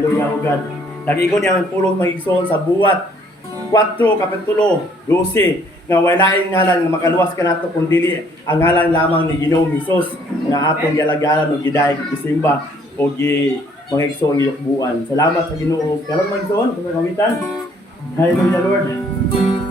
Hallelujah, O God. Nagigon niya ang pulong magigsoon sa buwat 4 kapitulo 12 nga walain ngalan nga makaluwas ka nato kung dili ang ngalan lamang ni Ginoong Hesus nga atong yalagalan ug giday gisimba o gi mga igsoon giyukbuan. Salamat sa Ginoo. Karon mga igsoon, kung kamitan. Hallelujah, Lord.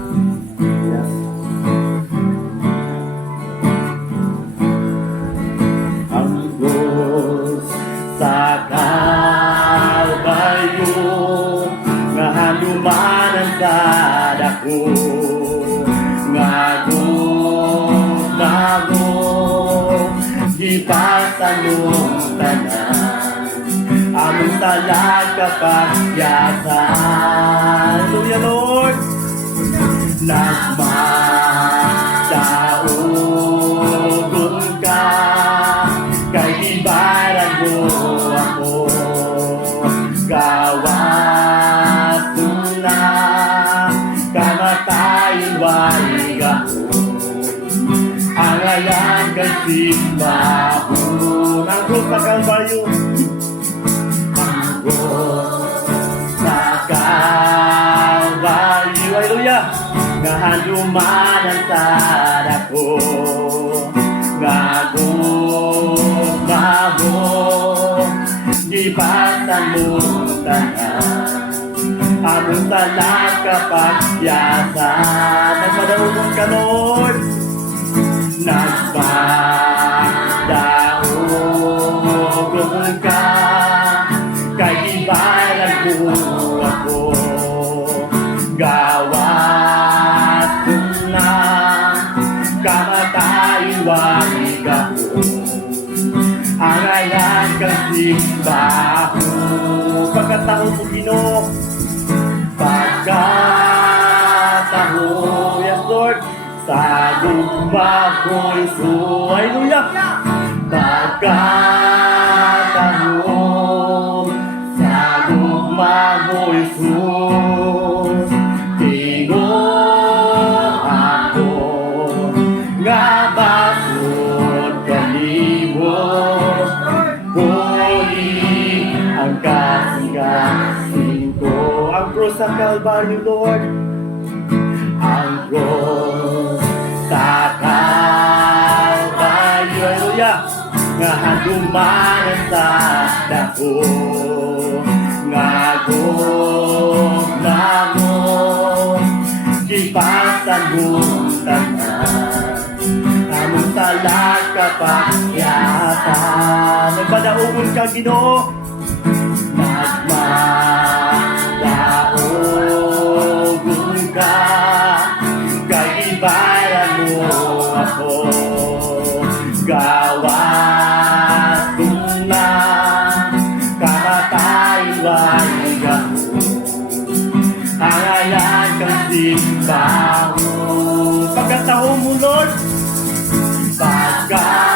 Ipasan mong tanan among talaga pagyasan Hallelujah Lord. Nagmadaogon na kalbaryo Ang krus sa Kalbaryo Hallelujah Nga halumanan sa dako Nga gumago Di pasan mo tanan Among tanan kapagyasan Nagmadaugon ka Lord Kamatayin wa'y ako Ang ayan kang simbaho Pagkataon mo Ginoo Pagkataho Yes Lord. Sa lugma ko'y so Hallelujah. Pagkataho Sa lugma ko'y so kasing-kasing ko Ang krus sa Kalbaryo, Lord. Ang krus sa Kalbaryo. Hallelujah. Nga handumanan sa dako Nga gumamo Kipasan mong tanan Among talag kapagyasan Nagpadaugon ka Ginoo ako Gawas na Kamatayin wa'y ako Ang ayan kang simbaho Pagkataho mo Lord Pagkataon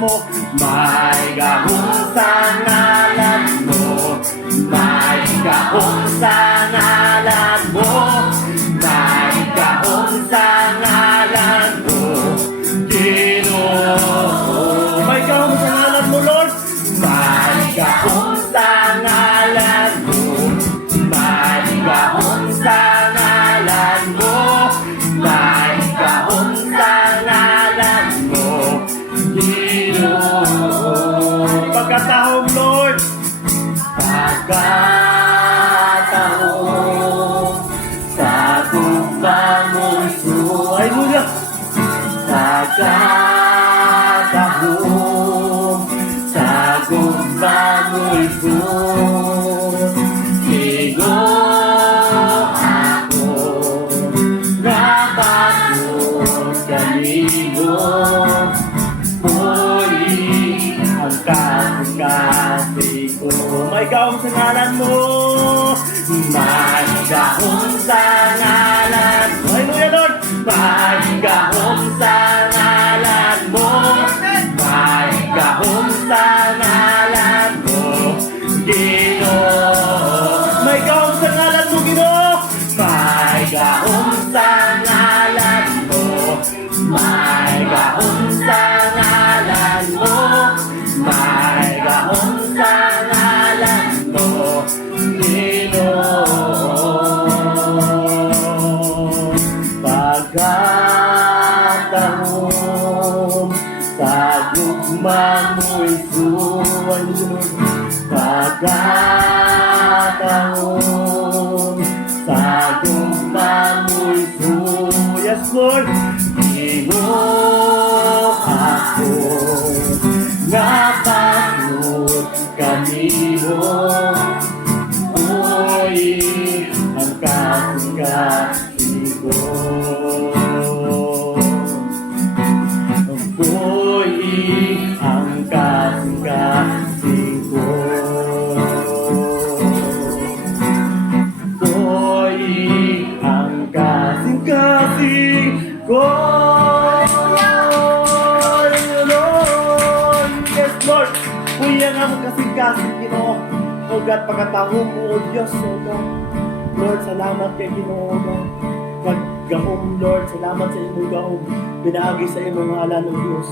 gahong sa ngalan Muli ang kasing-kasing ko May gaong sa ngalan mo Magahom sa Pagkatahom sa gugma mo'y suwan Pagkatahom sa gugma mo'y suwan Yes Lord. Ginoo ako nga pagod kanimo Uy, ang kasing ko Uy, ang among kasing-kasing Ginoo. O God, pagkataho mo, O Diyos, O God Lord, salamat kay Ginoo, O God Pag gahom, Lord, salamat sa imong gahom Pinaagi sa imong ngalan, O Diyos